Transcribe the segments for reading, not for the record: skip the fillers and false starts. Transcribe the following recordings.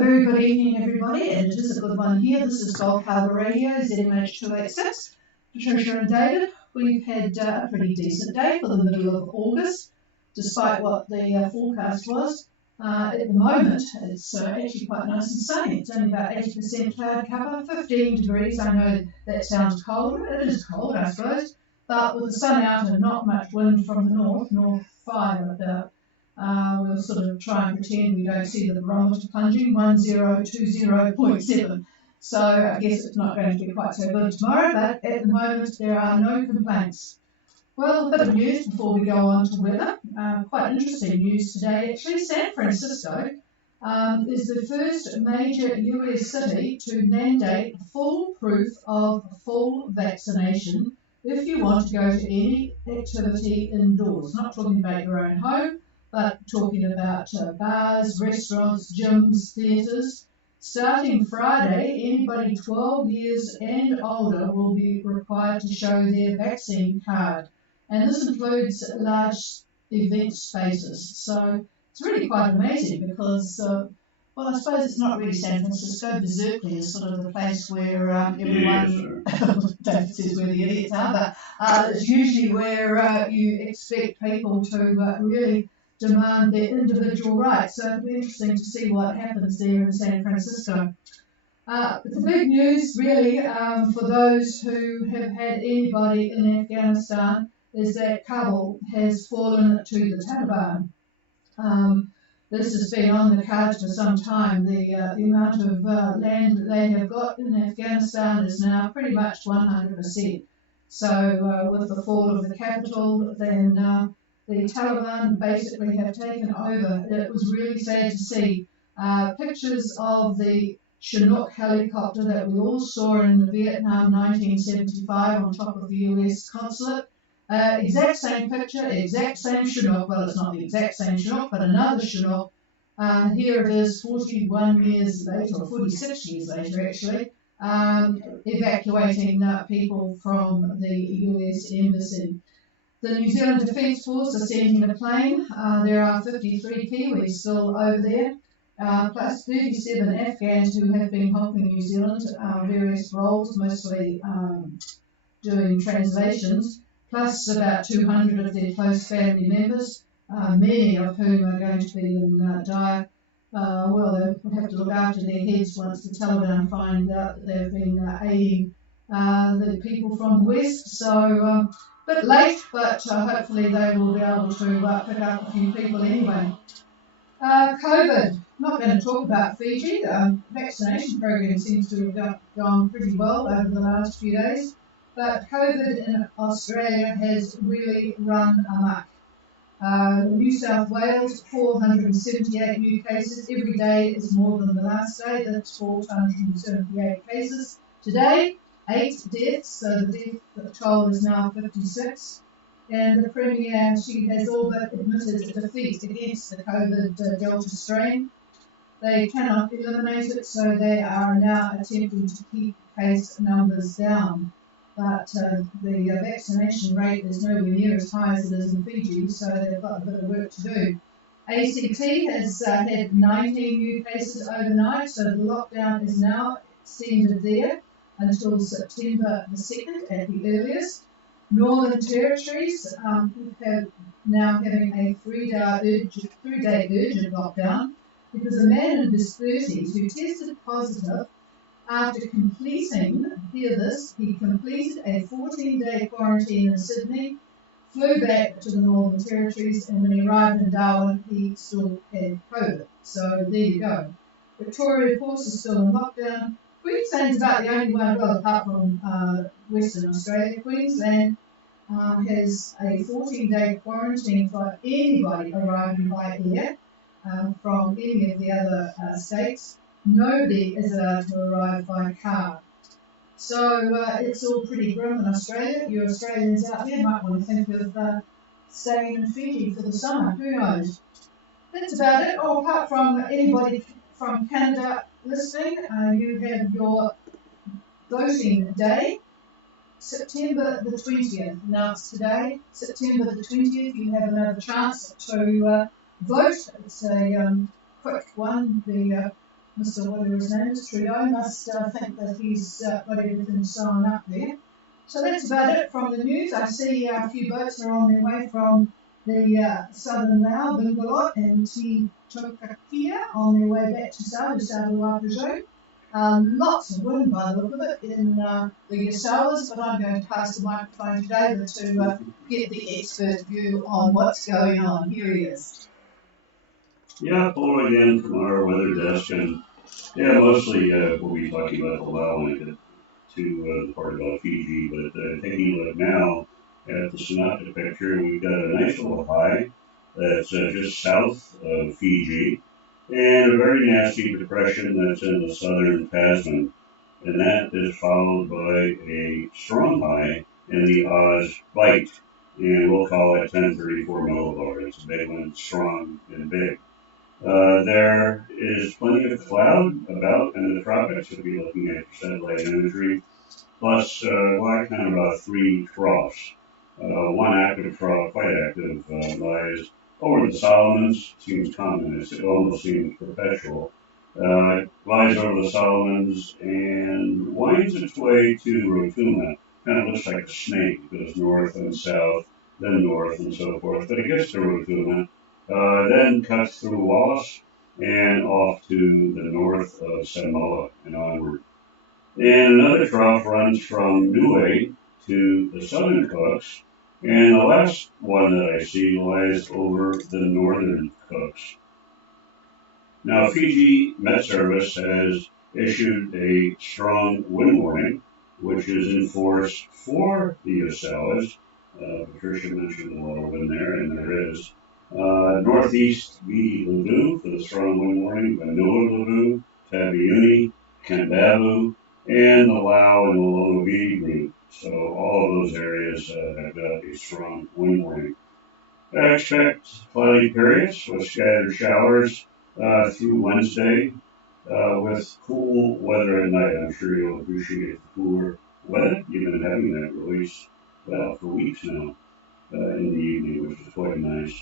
very good evening, everybody, and it is a good one here. This is Gulf Harbour Radio, ZMH286. Patricia and David, we've had a pretty decent day for the middle of August, despite what the forecast was. At the moment, it's actually quite nice and sunny. It's only about 80% cloud cover, 15 degrees. I know that sounds cold. It is cold, I suppose, but with the sun out and not much wind from the north 5 about. We'll sort of try and pretend we don't see the barometer plunging, 1020.7. So I guess it's not going to be quite so good tomorrow, but at the moment there are no complaints. Well, a bit of news before we go on to weather. Quite interesting news today. Actually, San Francisco is the first major US city to mandate full proof of full vaccination if you want to go to any activity indoors. Not talking about your own home, but talking about bars, restaurants, gyms, theatres. Starting Friday, anybody 12 years and older will be required to show their vaccine card. And this includes large event spaces. So it's really quite amazing because, well, I suppose it's not really San Francisco. Berkeley is sort of the place where everyone, David says where the idiots are, but it's usually where you expect people to really demand their individual rights. So it'll be interesting to see what happens there in San Francisco. The big news really for those who have had anybody in Afghanistan is that Kabul has fallen to the Taliban. This has been on the cards for some time. The amount of land that they have got in Afghanistan is now pretty much 100%. So with the fall of the capital, then the Taliban basically have taken over. It was really sad to see pictures of the Chinook helicopter that we all saw in Vietnam 1975 on top of the US consulate. Exact same picture, exact same Chinook. Well, it's not the exact same Chinook, but another Chinook. Here it is 41 years later, or 46 years later actually, evacuating people from the US Embassy. The New Zealand Defence Force are sending a plane. There are 53 Kiwis still over there, plus 37 Afghans who have been helping New Zealand various roles, mostly doing translations, plus about 200 of their close family members, many of whom are going to be in dire. Well, they'll have to look after their heads once the Taliban find out that they've been aiding the people from the West. So, bit late, but hopefully they will be able to pick up a few people anyway. COVID, not going to talk about Fiji. The vaccination program seems to have gone pretty well over the last few days, but COVID in Australia has really run amok. New South Wales, 478 new cases. Every day is more than the last day. That's 478 cases. Today, 8 deaths, so the death toll is now 56. And the Premier, she has all but admitted defeat against the COVID Delta strain. They cannot eliminate it, so they are now attempting to keep case numbers down. But the vaccination rate is nowhere near as high as it is in Fiji, so they've got a bit of work to do. ACT has had 19 new cases overnight, so the lockdown is now extended there until September the 2nd at the earliest. Northern Territories have now having a 3-day urgent lockdown because a man in his 30s who tested positive after completing, hear this, he completed a 14-day quarantine in Sydney, flew back to the Northern Territories, and when he arrived in Darwin, he still had COVID. So there you go. Victoria, of course, is still in lockdown. Queensland's about the only one, well, apart from Western Australia. Queensland has a 14-day quarantine for anybody arriving by air from any of the other states. Nobody is allowed to arrive by car. So it's all pretty grim in Australia. You Australians out there might want to think of staying in Fiji for the summer. Who knows? That's about it. Oh, apart from anybody from Canada listening, you have your voting day, September the 20th. Now it's today, September the 20th. You have another chance to vote. It's a quick one. The Mr. whatever his name is, Trudeau, must think that he's got everything sewn up there. So that's about it from the news. I see a few boats are on their way from the southern Lao, Bingalot and Titokakia on their way back to Savu, I presume. Lots of wind by the look of it in the Yasawas, but I'm going to pass the microphone to David to get the expert view on what's going on. Here he is. Yeah, Paul again from our weather desk, and mostly we'll be talking about the Lao when I get to the part about Fiji, but taking a look now at the synoptic picture, we've got a nice little high that's just south of Fiji, and a very nasty depression that's in the southern Tasman, and that is followed by a strong high in the Oz Bight, and we'll call it 1034 millibar. It's a big one, strong and big. There is plenty of cloud about in the tropics. We'll be looking at satellite imagery, plus like kind of about 3 troughs. One active trough, quite active, lies over the Solomons. Seems common. It almost seems perpetual. Lies over the Solomons and winds its way to Rotuma. Kind of looks like a snake. It goes north and south, then north and so forth. But it gets to Rotuma. Then cuts through Wallace and off to the north of Samoa and onward. And another trough runs from Niue to the southern Cooks, and the last one that I see lies over the northern Cooks. Now, Fiji Met Service has issued a strong wind warning, which is in force for the Osawas. Patricia mentioned a lot of wind there, and there is. Northeast V. Ludu for the strong wind warning, Vanua Ludu, Tabiuni, Kambabu, and the Lao and the Lonovi group. So all of those areas have got a strong wind warning. I expect cloudy periods with scattered showers through Wednesday with cool weather at night. I'm sure you'll appreciate the cooler weather. You've been having that release for weeks now in the evening, which is quite nice.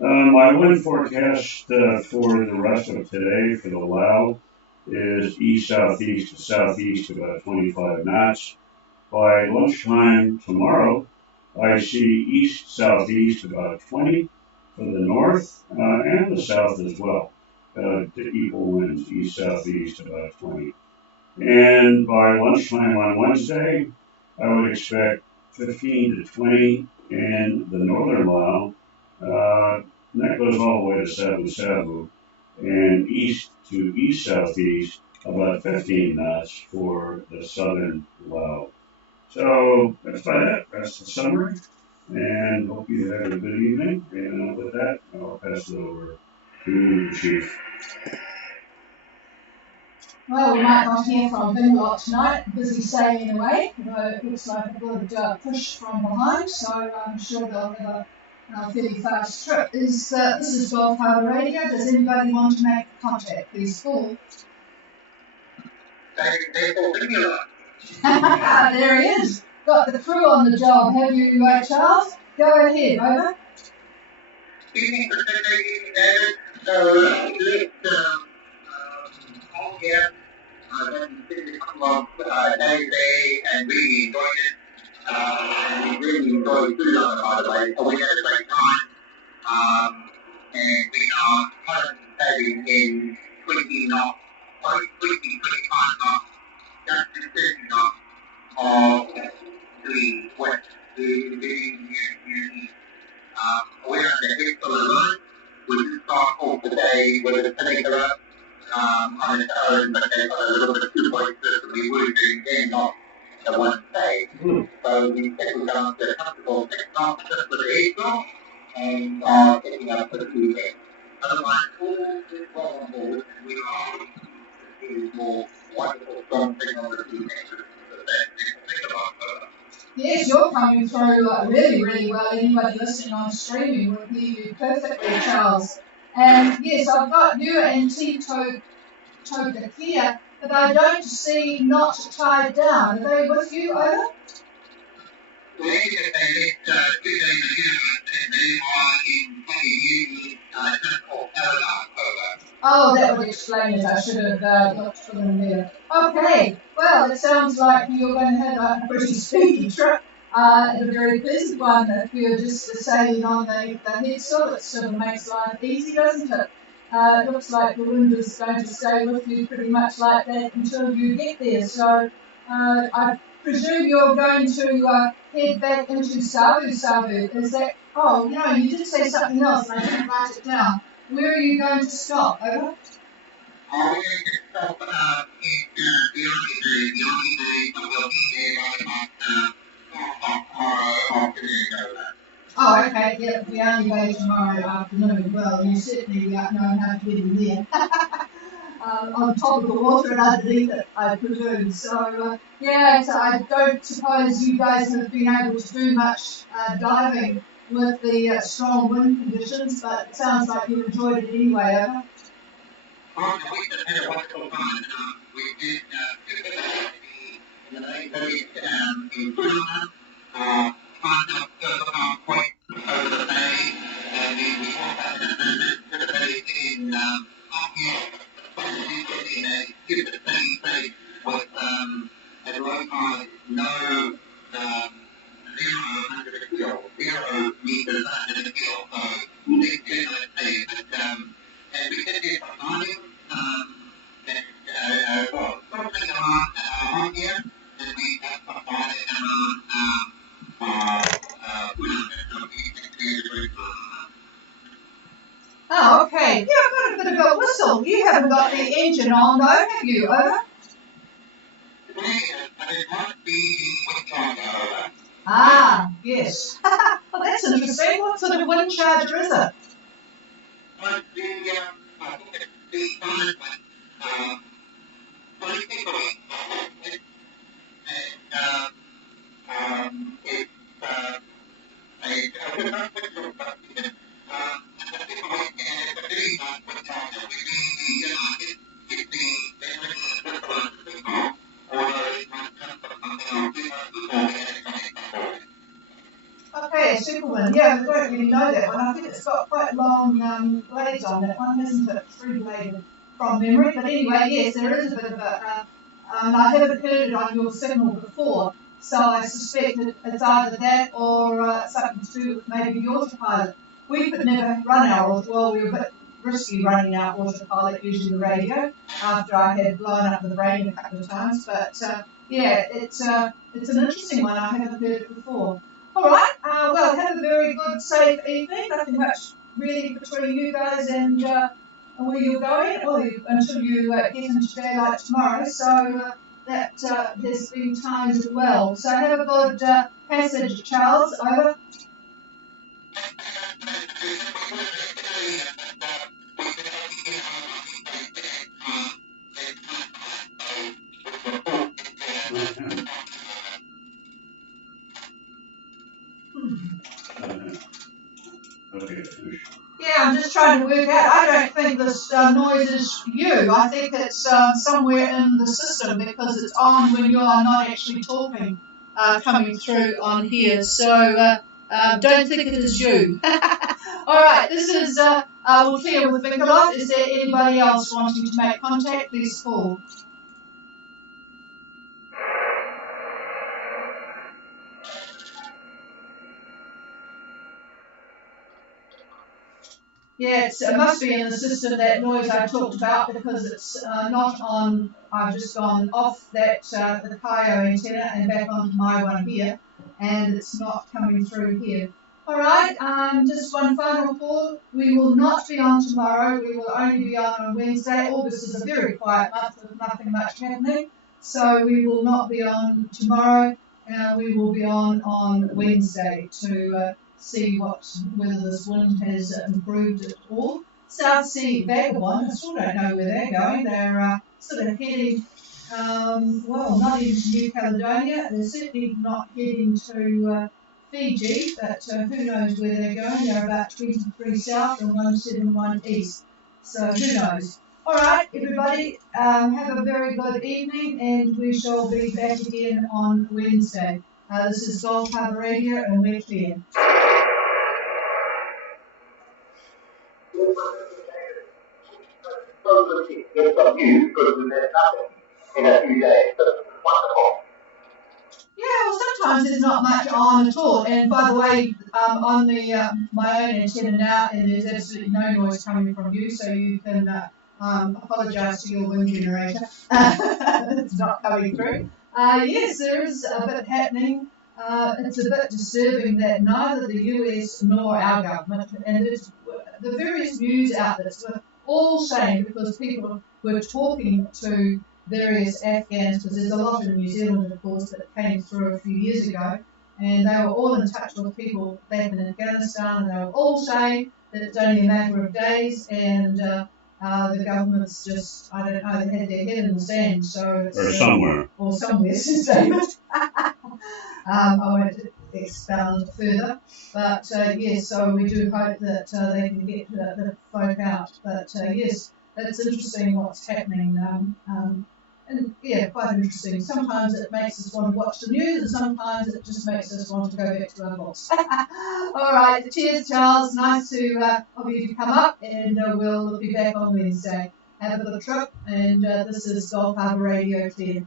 My wind forecast for the rest of today for the Lao is east-southeast to southeast about 25 knots. By lunchtime tomorrow, I see east-southeast about 20 for the north and the south as well. Equal winds, east-southeast about 20. And by lunchtime on Wednesday, I would expect 15 to 20 in the northern Lao. That goes all the way to Savu, and east to east-southeast, about 15 knots for the southern Lao. So that's about it. That's the summary, and hope you have a good evening. And with that, I'll pass it over to the Chief. Well, we might not hear from him a lot tonight, busy sailing away, although it looks like a good push from behind, so I'm sure they'll have a fairly fast trip. This is Gulf Harbour Radio. Does anybody want to make contact, please? Paul. There he is. Got the crew on the job, have you, Charles? Go ahead, over. Evening, so let's all get a couple of days and really enjoyed it. And we really enjoyed the food on it, by the way, so we had a great time. And we are currently in 20 knots, 25 knots, just in 30 knots of the west, the we're on the Excellent line, which is start off today with a particular on its own, but they've got a little bit of 2 points that we would do again, not the one day. So we think we're going to get a comfortable 6 knots just for the April and getting up for the weekend. Otherwise, all is well on board, and we are more wonderful, strong signal that we think for the best think about. Yes, you're coming through really, really well. Anybody listening on streaming will hear you perfectly, Charles. And yes, I've got you and Tito here, but I don't see not tied down. Are they with you, over? Well, yes, they left 2 days ago, and they are in Transport Paradise, over. Oh, that would explain it. I should have looked for them there. Okay, well, it sounds like you're going to have a pretty speedy trip, and a very pleasant one if you're just sailing on the headsail. It sort of makes life easy, doesn't it? It looks like the wind is going to stay with you pretty much like that until you get there. So I presume you're going to head back into Savu. Is that? Oh, no, you did say something else, and I didn't write it down. Where are you going to stop? Over? Oh, okay. Yeah, the only way tomorrow afternoon. Well, you certainly know how to get in there. On top of the water and underneath it, I presume. So, yeah, so I don't suppose you guys have been able to do much diving with the strong wind conditions, but it sounds like you enjoyed it anyway, Over. Oh, we just had a wonderful time. We did in Burma, climbed up the point over the bay, and then we participated in in a stupid thing with at low tide, no zero under the keel, 0 meters under the keel, so big generally, but and we did get climbing, well, something on here, and we have provided Oh, okay. Yeah, I've got a bit of a whistle. You haven't got the engine on, though, have you? Over? Ah, yes. Well, that's interesting. What sort of wind charger is it? Okay, Superwind. Yeah, we don't really know that one. I think it's got quite long blades on that one, hasn't it? 3-bladed from memory. But anyway, yes, there is a bit of a. I haven't heard it on your signal before, so I suspect it's either that or something to do with maybe the autopilot. We could never run our well, we were a bit risky running our autopilot using the radio after I had blown up with rain a couple of times. But yeah, it's an interesting one. I haven't heard it before. All right. Well, have a very good, safe evening. Nothing much really between you guys and where you're going, until you get into daylight tomorrow. So that has been timed as well. So have a good passage, Charles. Over. Yeah, I'm just trying to work out. I don't think this noise is you. I think it's somewhere in the system because it's on when you are not actually talking, coming through on here. So don't think it is you. All right, this is we'll clear with Vicolot. Is there anybody else wanting to make contact? Please call. Yeah, it must be in the system, that noise I talked about, because it's not on. I've just gone off that the Kaio antenna and back onto my one here, and it's not coming through here. All right, just one final call. We will not be on tomorrow. We will only be on Wednesday. August is a very quiet month with nothing much happening, so we will not be on tomorrow. We will be on Wednesday to see whether this wind has improved at all. South Sea Vagabond, I still don't know where they're going. They're sort of heading, well, not into New Caledonia. They're certainly not heading to Fiji, but who knows where they're going. They're about 23 south and 171 east. So who knows? All right, everybody, have a very good evening, and we shall be back again on Wednesday. This is Gulf Harbour Radio, and we're clear. get some news because there's nothing in a few days. So it's wonderful. Yeah, well, sometimes there's not much on at all. And by the way, on the my own antenna now, and there's absolutely no noise coming from you, so you can apologise to your wind generator. It's not coming through. Yes, there is a bit happening. It's a bit disturbing that neither the US nor our government and the various news outlets were all saying, because people were talking to various Afghans, because there's a lot in New Zealand, of course, that came through a few years ago, and they were all in touch with people back in Afghanistan, and they were all saying that it's only a matter of days, and the government's just, I don't know, they had their head in the sand, so it's... Or somewhere. Or somewhere, says David. I won't expound further, but yes, so we do hope that they can get the folk out, but yes, it's interesting what's happening. And yeah, quite interesting. Sometimes it makes us want to watch the news, and sometimes it just makes us want to go back to our books. All right, cheers, Charles. Nice of you to come up, and we'll be back on Wednesday. Have a good trip, and this is Gulf Harbour Radio Clear.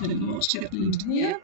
Don't know what's happening here.